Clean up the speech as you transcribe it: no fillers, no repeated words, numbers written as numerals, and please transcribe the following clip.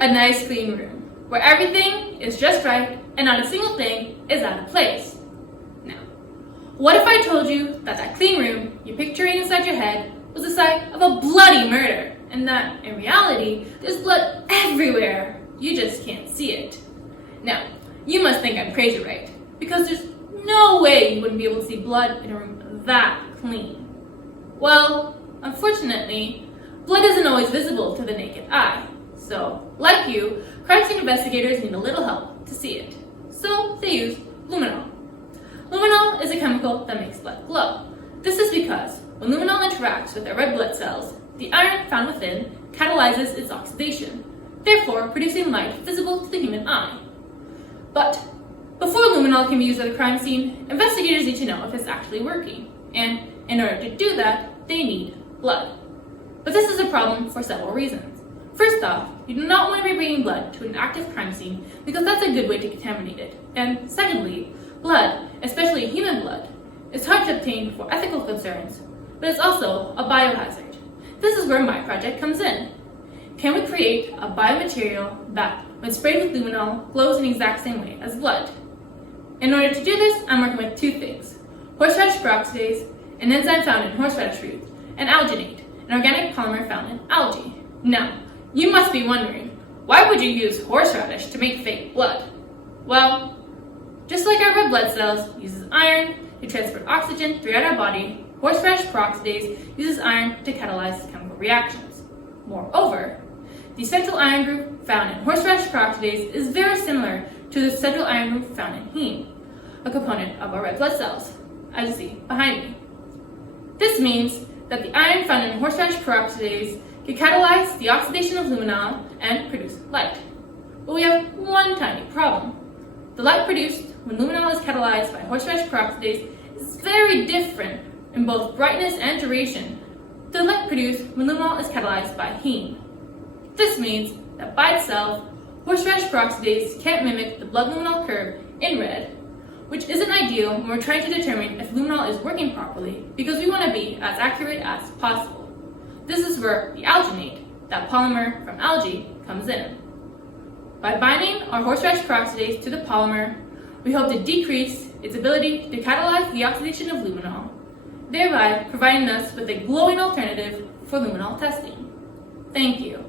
a nice clean room, where everything is just right and not a single thing is out of place. Now, what if I told you that that clean room you're picturing inside your head was the site of a bloody murder, and that, in reality, there's blood everywhere, you just can't see it? Now, you must think I'm crazy, right? Because there's no way you wouldn't be able to see blood in a room that clean. Well, unfortunately, blood isn't always visible to the naked eye. So, like you, crime scene investigators need a little help to see it. So, they use luminol. Luminol is a chemical that makes blood glow. This is because when luminol interacts with our red blood cells, the iron found within catalyzes its oxidation, therefore producing light visible to the human eye. But before luminol can be used at a crime scene, investigators need to know if it's actually working, and in order to do that, they need blood. But this is a problem for several reasons. First off, you do not want to be bringing blood to an active crime scene because that's a good way to contaminate it. And secondly, blood, especially human blood, is hard to obtain for ethical concerns, but it's also a biohazard. This is where my project comes in. Can we create a biomaterial that, when sprayed with luminol, glows in the exact same way as blood? In order to do this, I'm working with two things: horseradish peroxidase, an enzyme found in horseradish roots, and alginate, an organic polymer found in algae. Now, you must be wondering, why would you use horseradish to make fake blood? Well, just like our red blood cells uses iron to transport oxygen throughout our body, horseradish peroxidase uses iron to catalyze chemical reactions. Moreover, the central iron group found in horseradish peroxidase is very similar to the central iron group found in heme, a component of our red blood cells, as you see behind me. This means that the iron found in horseradish peroxidase can catalyze the oxidation of luminol and produce light. But we have one tiny problem. The light produced when luminol is catalyzed by horseradish peroxidase is very different in both brightness and duration to the light produced when luminol is catalyzed by heme. This means that by itself, horseradish peroxidase can't mimic the blood luminol curve in red, which isn't ideal when we're trying to determine if luminol is working properly because we want to be as accurate as possible. This is where the alginate, that polymer from algae, comes in. By binding our horseradish peroxidase to the polymer, we hope to decrease its ability to catalyze the oxidation of luminol, thereby providing us with a glowing alternative for luminol testing. Thank you.